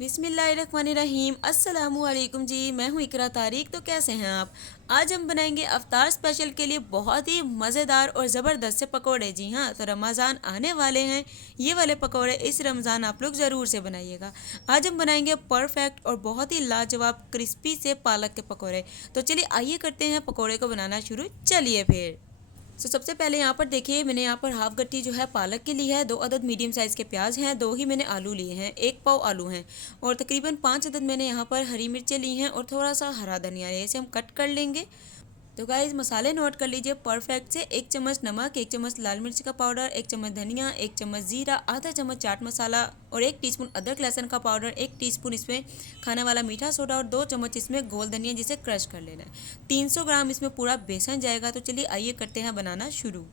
बिस्मिल्लाहिर्रहमानिर्रहीम। अस्सलामुअलैकुम जी, मैं हूँ इकरा तारिक। तो कैसे हैं आप? आज हम बनाएंगे अफ्तार स्पेशल के लिए बहुत ही मज़ेदार और ज़बरदस्त से पकोड़े। जी हाँ, तो रमज़ान आने वाले हैं, ये वाले पकोड़े इस रमज़ान आप लोग ज़रूर से बनाइएगा। आज हम बनाएंगे परफेक्ट और बहुत ही लाजवाब क्रिस्पी से पालक के पकोड़े। तो चलिए आइए करते हैं पकोड़े को बनाना शुरू। चलिए फिर। सबसे पहले यहाँ पर देखिए, मैंने यहाँ पर हाफ गट्टी जो है पालक के लिए है, 2 अदद मीडियम साइज़ के प्याज हैं, 2 ही मैंने आलू लिए हैं, 1 पाव आलू हैं और तकरीबन 5 अदद मैंने यहाँ पर हरी मिर्चें ली हैं और थोड़ा सा हरा धनिया है, इसे हम कट कर लेंगे। तो गाइस मसाले नोट कर लीजिए परफेक्ट से। 1 चम्मच नमक, 1 चम्मच लाल मिर्च का पाउडर, 1 चम्मच धनिया, 1 चम्मच जीरा, आधा चम्मच चाट मसाला और 1 टीस्पून अदरक लहसुन का पाउडर, 1 टीस्पून इसमें खाने वाला मीठा सोडा और 2 चम्मच इसमें गोल धनिया जिसे क्रश कर लेना है। 300 ग्राम इसमें पूरा बेसन जाएगा। तो चलिए आइए करते हैं बनाना शुरू।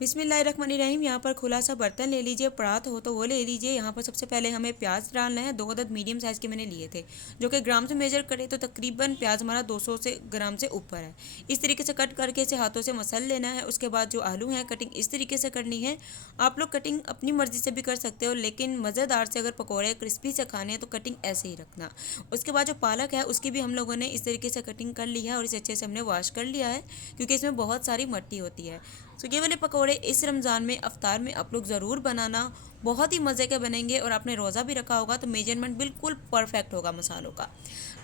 बिस्मिल्लाहिर्रहमानिर्रहीम। यहाँ पर खुला सा बर्तन ले लीजिए, परात हो तो वो ले लीजिए। यहाँ पर सबसे पहले हमें प्याज डालना है। 2 अदद मीडियम साइज़ के मैंने लिए थे, जो कि ग्राम से मेजर करें तो तकरीबन प्याज हमारा 200 से ग्राम से ऊपर है। इस तरीके से कट करके इसे हाथों से मसल लेना है। उसके बाद जो आलू हैं कटिंग इस तरीके से करनी है। आप लोग कटिंग अपनी मर्ज़ी से भी कर सकते हो, लेकिन मज़ेदार से अगर पकौड़े क्रिस्पी से खाने हैं तो कटिंग ऐसे ही रखना। उसके बाद जो पालक है उसकी भी हम लोगों ने इस तरीके से कटिंग कर ली है और इसे अच्छे से हमने वॉश कर लिया है, क्योंकि इसमें बहुत सारी मट्टी होती है। तो ये वाले पकौड़े इस रमज़ान में अफ्तार में आप लोग ज़रूर बनाना, बहुत ही मज़े के बनेंगे। और आपने रोज़ा भी रखा होगा तो मेजरमेंट बिल्कुल परफेक्ट होगा मसालों का।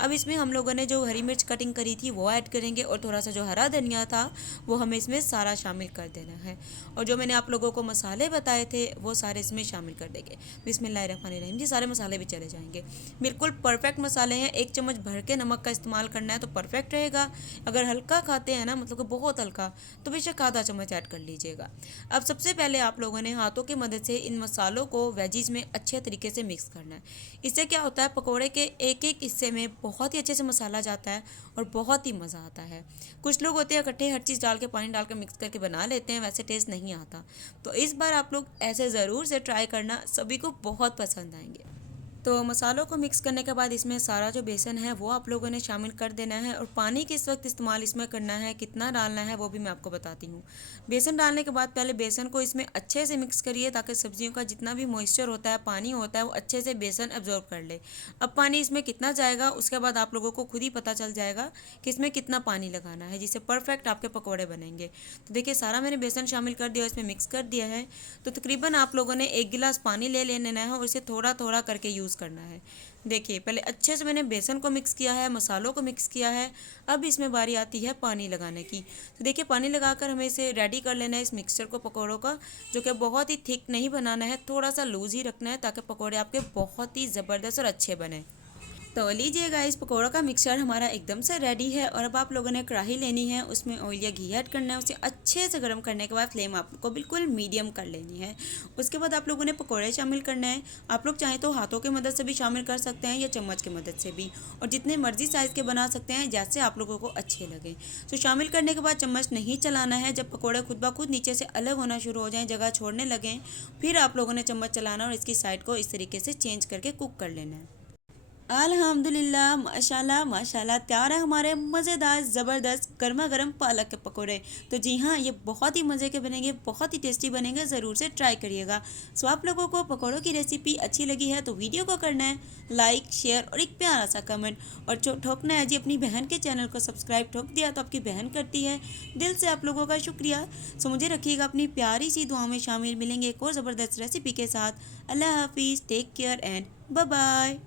अब इसमें हम लोगों ने जो हरी मिर्च कटिंग करी थी वो ऐड करेंगे और थोड़ा सा जो हरा धनिया था वो हमें इसमें सारा शामिल कर देना है। और जो मैंने आप लोगों को मसाले बताए थे वो सारे इसमें शामिल कर देंगे। बिस्मिल्लाहिर्रहमानिर्रहीम जी, सारे मसाले भी चले जाएंगे। बिल्कुल परफेक्ट मसाले हैं। 1 चम्मच भर के नमक का इस्तेमाल करना है तो परफेक्ट रहेगा। अगर हल्का खाते हैं ना, मतलब कि बहुत हल्का, तो बेशक आधा चम्मच ऐड कर लीजिएगा। अब सबसे पहले आप लोगों ने हाथों की मदद से इन मसालों को वेजीज में अच्छे तरीके से मिक्स करना है। इससे क्या होता है, पकोड़े के एक एक हिस्से में बहुत ही अच्छे से मसाला जाता है और बहुत ही मज़ा आता है। कुछ लोग होते हैं इकट्ठे हर चीज़ डाल के पानी डाल के मिक्स करके बना लेते हैं, वैसे टेस्ट नहीं आता। तो इस बार आप लोग ऐसे ज़रूर से ट्राई करना, सभी को बहुत पसंद आएंगे। तो मसालों को मिक्स करने के बाद इसमें सारा जो बेसन है वो आप लोगों ने शामिल कर देना है। और पानी किस वक्त इस्तेमाल इसमें करना है, कितना डालना है, वो भी मैं आपको बताती हूँ। बेसन डालने के बाद पहले बेसन को इसमें अच्छे से मिक्स करिए, ताकि सब्जियों का जितना भी मॉइस्चर होता है, पानी होता है, वो अच्छे से बेसन एब्जॉर्ब कर ले। अब पानी इसमें कितना जाएगा उसके बाद आप लोगों को खुद ही पता चल जाएगा कि इसमें कितना पानी लगाना है, जिससे परफेक्ट आपके पकौड़े बनेंगे। तो देखिए सारा मैंने बेसन शामिल कर दिया, इसमें मिक्स कर दिया है। तो तकरीबन आप लोगों ने 1 गिलास पानी ले लेना है और इसे थोड़ा थोड़ा करके यूज़ करना है। देखिए पहले अच्छे से मैंने बेसन को मिक्स किया है, मसालों को मिक्स किया है। अब इसमें बारी आती है पानी लगाने की। तो देखिए पानी लगाकर हमें इसे रेडी कर लेना है, इस मिक्सचर को पकौड़ों का, जो कि बहुत ही थिक नहीं बनाना है, थोड़ा सा लूज़ ही रखना है, ताकि पकौड़े आपके बहुत ही ज़बरदस्त और अच्छे बने। तो लीजिएगा, इस पकौड़ा का मिक्सचर हमारा एकदम से रेडी है। और अब आप लोगों ने कढ़ाई लेनी है, उसमें ऑयल या घी ऐड करना है। उसे अच्छे से गर्म करने के बाद फ्लेम आपको बिल्कुल मीडियम कर लेनी है। उसके बाद आप लोगों ने पकौड़े शामिल करना है। आप लोग चाहें तो हाथों की मदद से भी शामिल कर सकते हैं या चम्मच की मदद से भी, और जितने मर्जी साइज़ के बना सकते हैं जैसे आप लोगों को अच्छे लगे। तो शामिल करने के बाद चम्मच नहीं चलाना है। जब पकौड़े खुद ब खुद नीचे से अलग होना शुरू हो जाएं, जगह छोड़ने लगें, फिर आप लोगों ने चम्मच चलाना और इसकी साइड को इस तरीके से चेंज करके कुक कर लेना है। अल्हम्दुलिल्लाह, माशाल्लाह माशाल्लाह, तैयार है हमारे मज़ेदार ज़बरदस्त गर्मा गर्म पालक के पकोड़े। तो जी हाँ, ये बहुत ही मज़े के बनेंगे, बहुत ही टेस्टी बनेंगे, ज़रूर से ट्राई करिएगा। सो आप लोगों को पकोड़ों की रेसिपी अच्छी लगी है तो वीडियो को करना है लाइक, शेयर और एक प्यारा सा कमेंट। और जो ठोकना है जी, अपनी बहन के चैनल को सब्सक्राइब, ठोक दिया तो आपकी बहन करती है। दिल से आप लोगों का शुक्रिया। सो मुझे रखिएगा अपनी प्यारी सी दुआ में शामिल। मिलेंगे एक और ज़बरदस्त रेसिपी के साथ। अल्लाह हाफिज़, take care and bye bye.